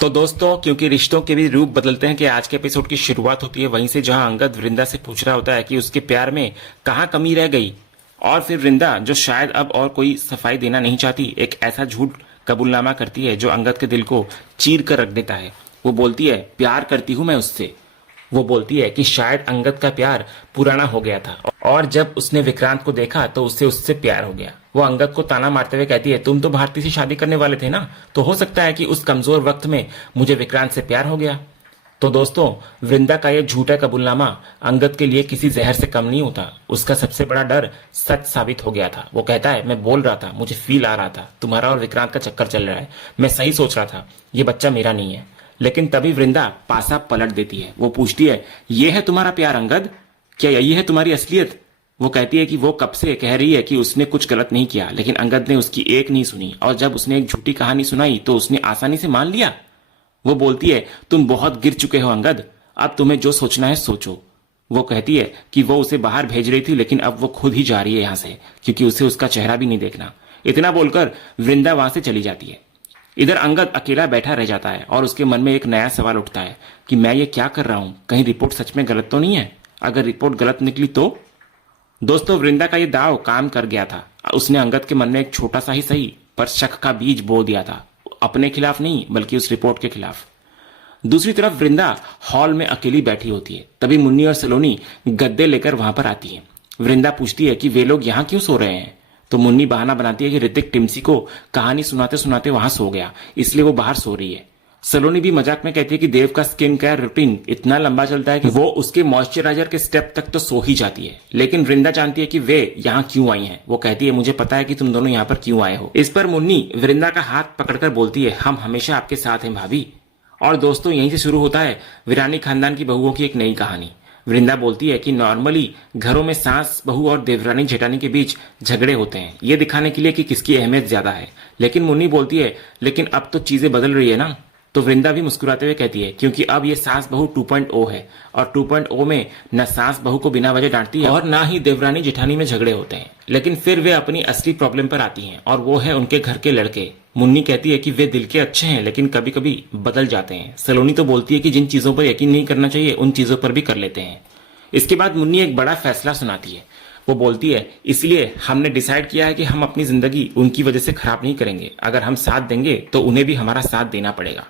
तो दोस्तों, क्योंकि रिश्तों के भी रूप बदलते हैं कि आज के एपिसोड की शुरुआत होती है वहीं से जहां अंगद वृंदा से पूछ रहा होता है कि उसके प्यार में कहाँ कमी रह गई। और फिर वृंदा, जो शायद अब और कोई सफाई देना नहीं चाहती, एक ऐसा झूठ कबूलनामा करती है जो अंगद के दिल को चीर कर रख देता है। वो बोलती है, प्यार करती हूँ मैं उससे। वो बोलती है कि शायद अंगद का प्यार पुराना हो गया था और जब उसने विक्रांत को देखा तो उससे उससे प्यार हो गया। वो अंगद को ताना मारते हुए कहती है, तुम तो भारती से शादी करने वाले थे ना, तो हो सकता है कि उस कमजोर वक्त में मुझे विक्रांत से प्यार हो गया। तो दोस्तों, वृंदा का यह झूठा कबूलनामा अंगद के लिए किसी जहर से कम नहीं होता। उसका सबसे बड़ा डर सच साबित हो गया था। वो कहता है, मैं बोल रहा था, मुझे फील आ रहा था, तुम्हारा और विक्रांत का चक्कर चल रहा है। मैं सही सोच रहा था, ये बच्चा मेरा नहीं है। लेकिन तभी वृंदा पासा पलट देती है। वो पूछती है, ये है तुम्हारा प्यार अंगद? क्या यही है तुम्हारी असलियत? वो कहती है कि वो कब से कह रही है कि उसने कुछ गलत नहीं किया, लेकिन अंगद ने उसकी एक नहीं सुनी और जब उसने एक झूठी कहानी सुनाई तो उसने आसानी से मान लिया। वो बोलती है, तुम बहुत गिर चुके हो अंगद, अब तुम्हें जो सोचना है सोचो। वो कहती है कि वो उसे बाहर भेज रही थी लेकिन अब वो खुद ही जा रही है यहां से, क्योंकि उसे उसका चेहरा भी नहीं देखना। इतना बोलकर वृंदा वहां से चली जाती है। इधर अंगद अकेला बैठा रह जाता है और उसके मन में एक नया सवाल उठता है कि मैं ये क्या कर रहा हूं, कहीं रिपोर्ट सच में गलत तो नहीं है? अगर रिपोर्ट गलत निकली तो? दोस्तों, वृंदा का ये दाव काम कर गया था। उसने अंगद के मन में एक छोटा सा ही सही पर शक का बीज बो दिया था, अपने खिलाफ नहीं बल्कि उस रिपोर्ट के खिलाफ। दूसरी तरफ वृंदा हॉल में अकेली बैठी होती है। तभी मुन्नी और सलोनी गद्दे लेकर वहां पर आती है। वृंदा पूछती है कि वे लोग यहाँ क्यों सो रहे हैं? तो मुन्नी बहाना बनाती है कि ऋतिक टिम्सी को कहानी सुनाते सुनाते वहां सो गया, इसलिए वो बाहर सो रही है। सलोनी भी मजाक में कहती है कि देव का स्किन केयर रूटीन इतना लंबा चलता है कि वो उसके मॉइस्चराइजर के स्टेप तक तो सो ही जाती है। लेकिन वृंदा जानती है कि वे यहाँ क्यों आई हैं। वो कहती है, मुझे पता है कि तुम दोनों यहाँ पर क्यों आए हो। इस पर मुन्नी वृंदा का हाथ पकड़कर बोलती है, हम हमेशा आपके साथ हैं भाभी। और दोस्तों, यहीं से शुरू होता है वीरानी खानदान की बहुओं की एक नई कहानी। वृंदा बोलती है कि नॉर्मली घरों में सास बहू और देवरानी जेठानी के बीच झगड़े होते हैं, ये दिखाने के लिए कि किसकी अहमियत ज्यादा है। लेकिन मुन्नी बोलती है, लेकिन अब तो चीजें बदल रही है ना। तो वृंदा भी मुस्कुराते हुए कहती है, क्योंकि अब ये सास बहू 2.0 है और 2.0 में न सास बहू को बिना वजह डांटती है और ना ही देवरानी जेठानी में झगड़े होते हैं। लेकिन फिर वे अपनी असली प्रॉब्लम पर आती हैं और वो है उनके घर के लड़के। मुन्नी कहती है कि वे दिल के अच्छे हैं लेकिन कभी कभी बदल जाते हैं। सलोनी तो बोलती है कि जिन चीजों पर यकीन नहीं करना चाहिए उन चीजों पर भी कर लेते हैं। इसके बाद मुन्नी एक बड़ा फैसला सुनाती है। वो बोलती है, इसलिए हमने डिसाइड किया है कि हम अपनी जिंदगी उनकी वजह से खराब नहीं करेंगे। अगर हम साथ देंगे तो उन्हें भी हमारा साथ देना पड़ेगा।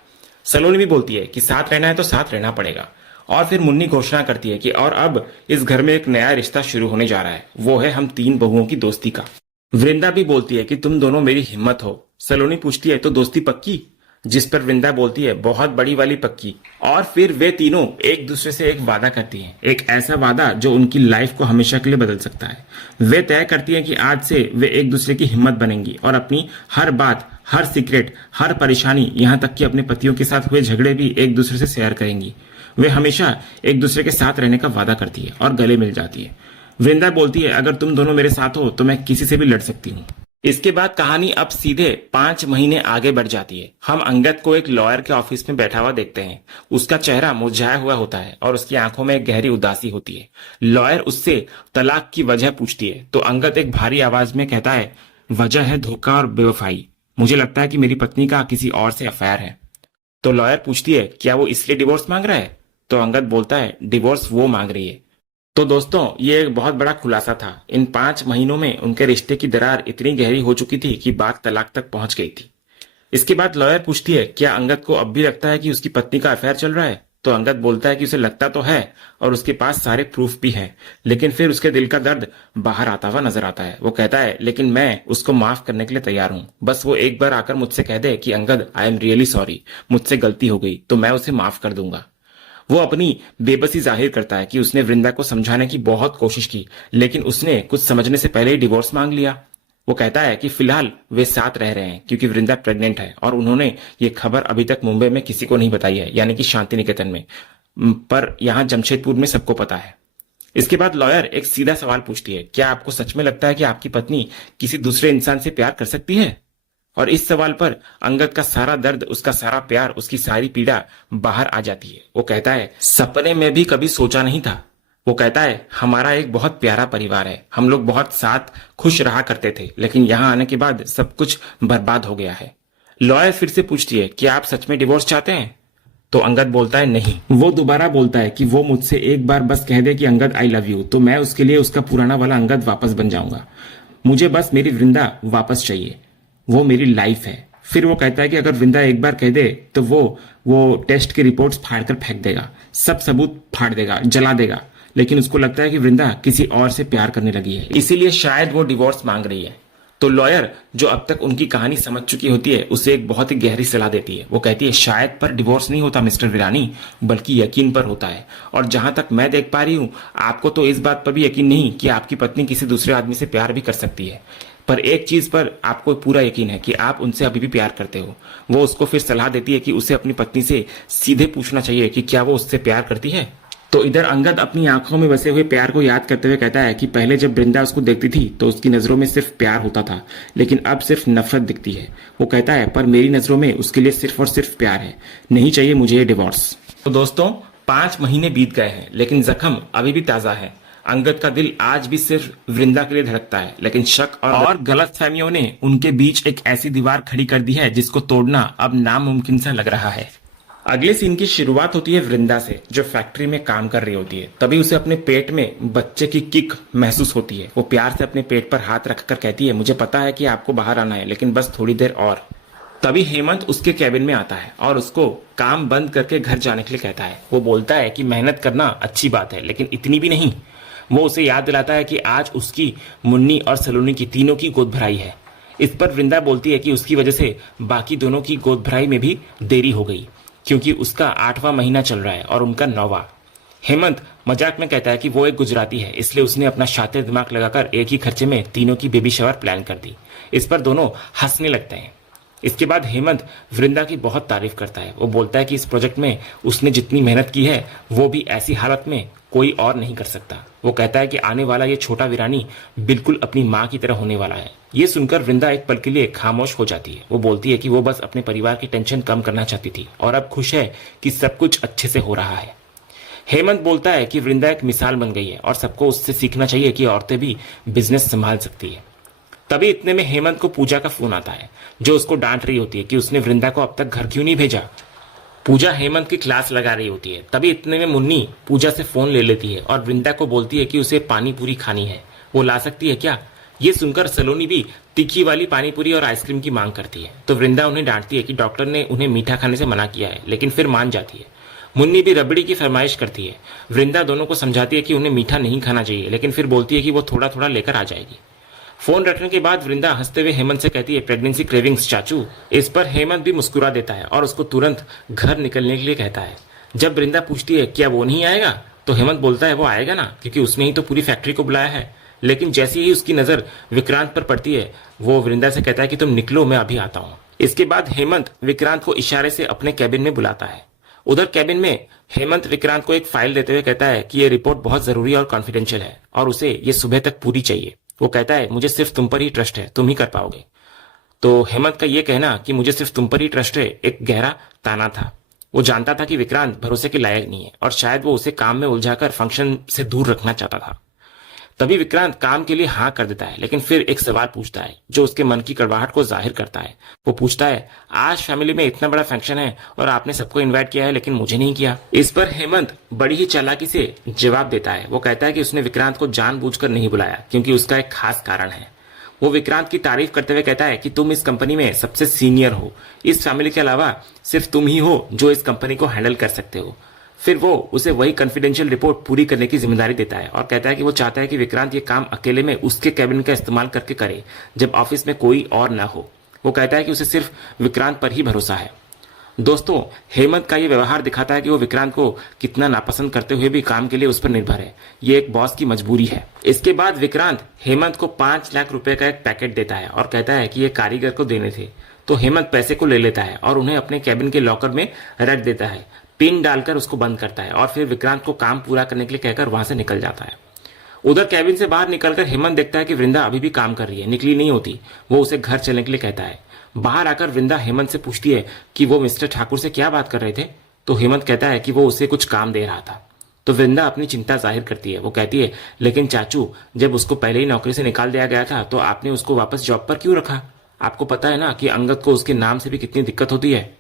सलोनी भी बोलती है कि साथ रहना है तो साथ रहना पड़ेगा। और फिर मुन्नी घोषणा करती है कि और अब इस घर में एक नया रिश्ता शुरू होने जा रहा है, वो है हम तीन बहुओं की दोस्ती का। वृंदा भी बोलती है कि तुम दोनों मेरी हिम्मत हो। सलोनी पूछती है, तो दोस्ती पक्की? जिस पर वृंदा बोलती है, बहुत बड़ी वाली पक्की। और फिर वे तीनों एक दूसरे से एक वादा करती हैं, एक ऐसा वादा जो उनकी लाइफ को हमेशा के लिए बदल सकता है। वे तय करती हैं कि आज से वे एक दूसरे की हिम्मत बनेंगी और अपनी हर बात, हर सीक्रेट, हर परेशानी, यहाँ तक कि अपने पतियों के साथ हुए झगड़े भी एक दूसरे से शेयर करेंगी। वे हमेशा एक दूसरे के साथ रहने का वादा करती है और गले मिल जाती है। वृंदा बोलती है, अगर तुम दोनों मेरे साथ हो तो मैं किसी से भी लड़ सकती हूँ। इसके बाद कहानी अब सीधे 5 महीने आगे बढ़ जाती है। हम अंगद को एक लॉयर के ऑफिस में बैठा हुआ देखते हैं। उसका चेहरा मुरझाया हुआ होता है और उसकी आंखों में एक गहरी उदासी होती है। लॉयर उससे तलाक की वजह पूछती है तो अंगद एक भारी आवाज में कहता है, वजह है धोखा और बेवफाई। मुझे लगता है कि मेरी पत्नी का किसी और से अफेयर है। तो लॉयर पूछती है, क्या वो इसलिए डिवोर्स मांग रहा है? तो अंगद बोलता है, डिवोर्स वो मांग रही है। तो दोस्तों, ये एक बहुत बड़ा खुलासा था। इन 5 महीनों में उनके रिश्ते की दरार इतनी गहरी हो चुकी थी कि बात तलाक तक पहुंच गई थी। इसके बाद लॉयर पूछती है, क्या अंगद को अब भी लगता है कि उसकी पत्नी का अफेयर चल रहा है? तो अंगद बोलता है कि उसे लगता तो है और उसके पास सारे प्रूफ भी हैं, लेकिन फिर उसके दिल का दर्द बाहर आता हुआ नजर आता है। वो कहता है, लेकिन मैं उसको माफ करने के लिए तैयार हूं। बस वो एक बार आकर मुझसे कह दे कि Angad, I am really sorry, मुझसे गलती हो गई, तो मैं उसे माफ कर दूंगा। वो अपनी बेबसी जाहिर करता है कि उसने वृंदा को समझाने की बहुत कोशिश की, लेकिन उसने कुछ समझने से पहले ही डिवोर्स मांग लिया। वो कहता है कि फिलहाल वे साथ रह रहे हैं क्योंकि वृंदा प्रेग्नेंट है और उन्होंने ये खबर अभी तक मुंबई में किसी को नहीं बताई है, यानी कि शांति निकेतन में, पर यहाँ जमशेदपुर में सबको पता है। इसके बाद लॉयर एक सीधा सवाल पूछती है, क्या आपको सच में लगता है कि आपकी पत्नी किसी दूसरे इंसान से प्यार कर सकती है? और इस सवाल पर अंगद का सारा दर्द, उसका सारा प्यार, उसकी सारी पीड़ा बाहर आ जाती है। वो कहता है, सपने में भी कभी सोचा नहीं था। वो कहता है, हमारा एक बहुत प्यारा परिवार है, हम लोग बहुत साथ खुश रहा करते थे, लेकिन यहाँ आने के बाद सब कुछ बर्बाद हो गया है। लॉयर फिर से पूछती है कि आप सच में डिवोर्स चाहते हैं? तो अंगद बोलता है नहीं। वो दोबारा बोलता है कि वो मुझसे एक बार बस कह दे कि अंगद आई लव यू, तो मैं उसके लिए उसका पुराना वाला अंगद वापस बन जाऊंगा। मुझे बस मेरी वृंदा वापस चाहिए, वो मेरी लाइफ है। फिर वो कहता है कि अगर वृंदा एक बार कह दे तो वो टेस्ट की रिपोर्ट्स फाड़ कर फेंक देगा, सब सबूत फाड़ देगा, जला देगा। लेकिन उसको लगता है कि वृंदा किसी और से प्यार करने लगी है, इसीलिए शायद वो डिवोर्स मांग रही है। तो लॉयर, जो अब तक उनकी कहानी समझ चुकी होती है, उसे एक बहुत ही गहरी सलाह देती है। वो कहती है शायद पर डिवोर्स नहीं होता मिस्टर वीरानी, बल्कि यकीन पर होता है। और जहां तक मैं देख पा रही हूं, आपको तो इस बात पर भी यकीन नहीं कि आपकी पत्नी किसी दूसरे आदमी से प्यार भी कर सकती है। पर एक चीज पर आपको पूरा यकीन है कि आप उनसे अभी भी प्यार करते हो। वो उसको फिर सलाह देती है कि उसे अपनी पत्नी से सीधे पूछना चाहिए कि क्या वो उससे प्यार करती है। तो इधर अंगद अपनी आंखों में बसे हुए प्यार को याद करते हुए कहता है कि पहले जब वृंदा उसको देखती थी तो उसकी नजरों में सिर्फ प्यार होता था, लेकिन अब सिर्फ नफरत दिखती है। वो कहता है पर मेरी नजरों में उसके लिए सिर्फ और सिर्फ प्यार है, नहीं चाहिए मुझे ये डिवोर्स। तो दोस्तों, 5 महीने बीत गए हैं, लेकिन जख्म अभी भी ताजा है। अंगद का दिल आज भी सिर्फ वृंदा के लिए धड़कता है, लेकिन शक और गलतफहमियों ने उनके बीच एक ऐसी दीवार खड़ी कर दी है जिसको तोड़ना अब नामुमकिन सा लग रहा है। अगले सीन की शुरुआत होती है वृंदा से, जो फैक्ट्री में काम कर रही होती है। तभी उसे अपने पेट में बच्चे की किक महसूस होती है। वो प्यार से अपने पेट पर हाथ रखकर कहती है मुझे पता है कि आपको बाहर आना है, लेकिन बस थोड़ी देर और। तभी हेमंत उसके कैबिन में आता है और उसको काम बंद करके घर जाने के लिए कहता है। वो बोलता है कि मेहनत करना अच्छी बात है, लेकिन इतनी भी नहीं। वो उसे याद दिलाता है कि आज उसकी मुन्नी और सलोनी की तीनों की गोद भराई है। इस पर वृंदा बोलती है कि उसकी वजह से बाकी दोनों की गोद भराई में भी देरी हो गई, क्योंकि उसका 8वां महीना चल रहा है और उनका 9वां। हेमंत मजाक में कहता है कि वो एक गुजराती है, इसलिए उसने अपना शातिर दिमाग लगाकर एक ही खर्चे में तीनों की बेबी शावर प्लान कर दी। इस पर दोनों हंसने लगते हैं। इसके बाद हेमंत वृंदा की बहुत तारीफ करता है। वो बोलता है कि इस प्रोजेक्ट में उसने जितनी मेहनत की है वो भी ऐसी हालत में कोई और नहीं कर सकता। वो कहता है कि आने वाला ये छोटा वीरानी बिल्कुल अपनी माँ की तरह होने वाला है। ये सुनकर वृंदा एक पल के लिए खामोश हो जाती है। वो बोलती है कि वो बस अपने परिवार की टेंशन कम करना चाहती थी और अब खुश है कि सब कुछ अच्छे से हो रहा है। हेमंत बोलता है कि वृंदा एक मिसाल बन गई है और सबको उससे सीखना चाहिए कि औरतें भी बिजनेस संभाल सकती है। तभी इतने में हेमंत को पूजा का फोन आता है, जो उसको डांट रही होती है कि उसने वृंदा को अब तक घर क्यों नहीं भेजा। पूजा हेमंत की क्लास लगा रही होती है। तभी इतने में मुन्नी पूजा से फोन ले लेती है और वृंदा को बोलती है कि उसे पानी पूरी खानी है, वो ला सकती है क्या। ये सुनकर सलोनी भी तीखी वाली पानी पूरी और आइसक्रीम की मांग करती है। तो वृंदा उन्हें डांटती है कि डॉक्टर ने उन्हें मीठा खाने से मना किया है, लेकिन फिर मान जाती है। मुन्नी भी रबड़ी की फरमाइश करती है। वृंदा दोनों को समझाती है कि उन्हें मीठा नहीं खाना चाहिए, लेकिन फिर बोलती है कि वो थोड़ा थोड़ा लेकर आ जाएगी। फोन रखने के बाद वृंदा हंसते हुए हेमंत से कहती है प्रेगनेंसी क्रेविंग्स चाचू। इस पर हेमंत भी मुस्कुरा देता है और उसको तुरंत घर निकलने के लिए कहता है। जब वृंदा पूछती है क्या वो नहीं आएगा, तो हेमंत बोलता है वो आएगा ना, क्योंकि उसने ही तो पूरी फैक्ट्री को बुलाया है। लेकिन जैसे ही उसकी नजर विक्रांत पर पड़ती है, वो वृंदा से कहता है कि तुम निकलो, मैं अभी आता हूँ। इसके बाद हेमंत विक्रांत को इशारे से अपने कैबिन में बुलाता है। उधर कैबिन में हेमंत विक्रांत को एक फाइल देते हुए कहता है कि ये रिपोर्ट बहुत जरूरी और कॉन्फिडेंशियल है और उसे ये सुबह तक पूरी चाहिए। वो कहता है मुझे सिर्फ तुम पर ही ट्रस्ट है, तुम ही कर पाओगे। तो हेमंत का ये कहना कि मुझे सिर्फ तुम पर ही ट्रस्ट है एक गहरा ताना था। वो जानता था कि विक्रांत भरोसे के लायक नहीं है और शायद वो उसे काम में उलझाकर फंक्शन से दूर रखना चाहता था। तभी विक्रांत काम के लिए हाँ कर देता है, लेकिन फिर एक सवाल पूछता है जो उसके मन की कड़वाहट को जाहिर करता है। वो पूछता है आज फैमिली में इतना बड़ा फंक्शन है और आपने सबको इनवाइट किया है, लेकिन मुझे नहीं किया। इस पर हेमंत बड़ी ही चालाकी से जवाब देता है। वो कहता है कि उसने विक्रांत को जानबूझकर नहीं बुलाया, क्योंकि उसका एक खास कारण है। वो विक्रांत की तारीफ करते हुए कहता है कि तुम इस कंपनी में सबसे सीनियर हो, इस फैमिली के अलावा सिर्फ तुम ही हो जो इस कंपनी को हैंडल कर सकते हो। फिर वो उसे वही कॉन्फिडेंशियल रिपोर्ट पूरी करने की जिम्मेदारी देता है और कहता है कि वो चाहता है कि विक्रांत ये काम अकेले में उसके कैबिन का इस्तेमाल करके करे, जब ऑफिस में कोई और ना हो। वो कहता है कि उसे सिर्फ विक्रांत पर ही भरोसा है। दोस्तों, हेमंत का ये व्यवहार दिखाता है कि वो विक्रांत को कितना नापसंद करते हुए भी काम के लिए उस पर निर्भर है। ये एक बॉस की मजबूरी है। इसके बाद विक्रांत हेमंत को 5 लाख रुपए का एक पैकेट देता है और कहता है कि ये कारीगर को देने थे। तो हेमंत पैसे को ले लेता है और उन्हें अपने कैबिन के लॉकर में रख देता है, पिन डालकर उसको बंद करता है और फिर विक्रांत को काम पूरा करने के लिए कहकर वहां से निकल जाता है। उधर कैबिन से बाहर निकलकर हेमंत देखता है कि वृंदा अभी भी काम कर रही है, निकली नहीं होती। वो उसे घर चलने के लिए कहता है। बाहर आकर वृंदा हेमंत से पूछती है कि वो मिस्टर ठाकुर से क्या बात कर रहे थे। तो हेमंत कहता है कि वो उसे कुछ काम दे रहा था। तो वृंदा अपनी चिंता जाहिर करती है। वो कहती है लेकिन चाचू, जब उसको पहले ही नौकरी से निकाल दिया गया था तो आपने उसको वापस जॉब पर क्यों रखा। आपको पता है ना कि अंगद को उसके नाम से भी कितनी दिक्कत होती है।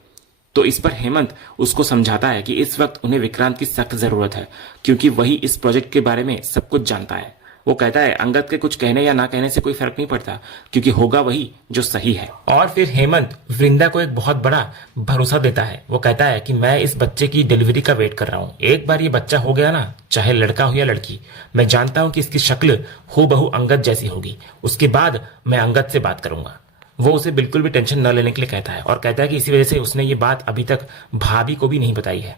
तो इस पर हेमंत उसको समझाता है कि इस वक्त उन्हें विक्रांत की सख्त जरूरत है, क्योंकि वही इस प्रोजेक्ट के बारे में सब कुछ जानता है। वो कहता है अंगद के कुछ कहने या ना कहने से कोई फर्क नहीं पड़ता, क्योंकि होगा वही जो सही है। और फिर हेमंत वृंदा को एक बहुत बड़ा भरोसा देता है। वो कहता है कि मैं इस बच्चे की डिलीवरी का वेट कर रहा हूँ। एक बार ये बच्चा हो गया ना, चाहे लड़का हो या लड़की, मैं जानता हूँ कि इसकी शक्ल हूबहू अंगद जैसी होगी। उसके बाद मैं अंगद से बात करूंगा। वो उसे बिल्कुल भी टेंशन न लेने के लिए कहता है और कहता है कि इसी वजह से उसने ये बात अभी तक भाभी को भी नहीं बताई है।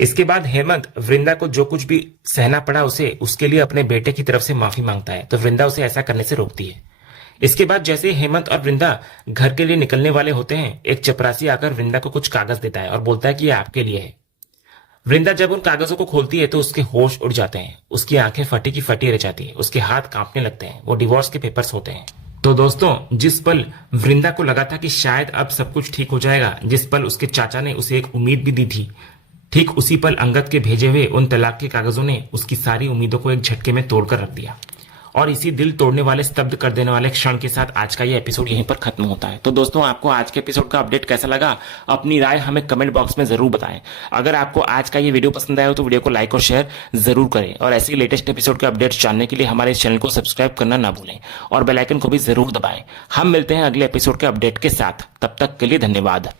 इसके बाद हेमंत वृंदा को जो कुछ भी सहना पड़ा उसे उसके लिए अपने बेटे की तरफ से माफी मांगता है, तो वृंदा उसे ऐसा करने से रोकती है। इसके बाद जैसे हेमंत और वृंदा घर के लिए निकलने वाले होते हैं, एक चपरासी आकर वृंदा को कुछ कागज देता है और बोलता है कि ये आपके लिए है। वृंदा जब उन कागजों को खोलती है तो उसके होश उड़ जाते हैं, उसकी आंखें फटी की फटी रह जाती है, उसके हाथ कांपने लगते हैं। वो डिवोर्स के पेपर्स होते हैं। तो दोस्तों, जिस पल वृंदा को लगा था कि शायद अब सब कुछ ठीक हो जाएगा, जिस पल उसके चाचा ने उसे एक उम्मीद भी दी थी, ठीक उसी पल अंगद के भेजे हुए उन तलाक के कागजों ने उसकी सारी उम्मीदों को एक झटके में तोड़कर रख दिया। और इसी दिल तोड़ने वाले, स्तब्ध कर देने वाले क्षण के साथ आज का ये एपिसोड यहीं पर खत्म होता है। तो दोस्तों, आपको आज के एपिसोड का अपडेट कैसा लगा, अपनी राय हमें कमेंट बॉक्स में जरूर बताएं। अगर आपको आज का ये वीडियो पसंद आया हो तो वीडियो को लाइक और शेयर जरूर करें, और ऐसे ही लेटेस्ट एपिसोड के अपडेट्स जानने के लिए हमारे इस चैनल को सब्सक्राइब करना ना भूलें और बेल आइकन को भी जरूर दबाएं। हम मिलते हैं अगले एपिसोड के अपडेट के साथ, तब तक के लिए धन्यवाद।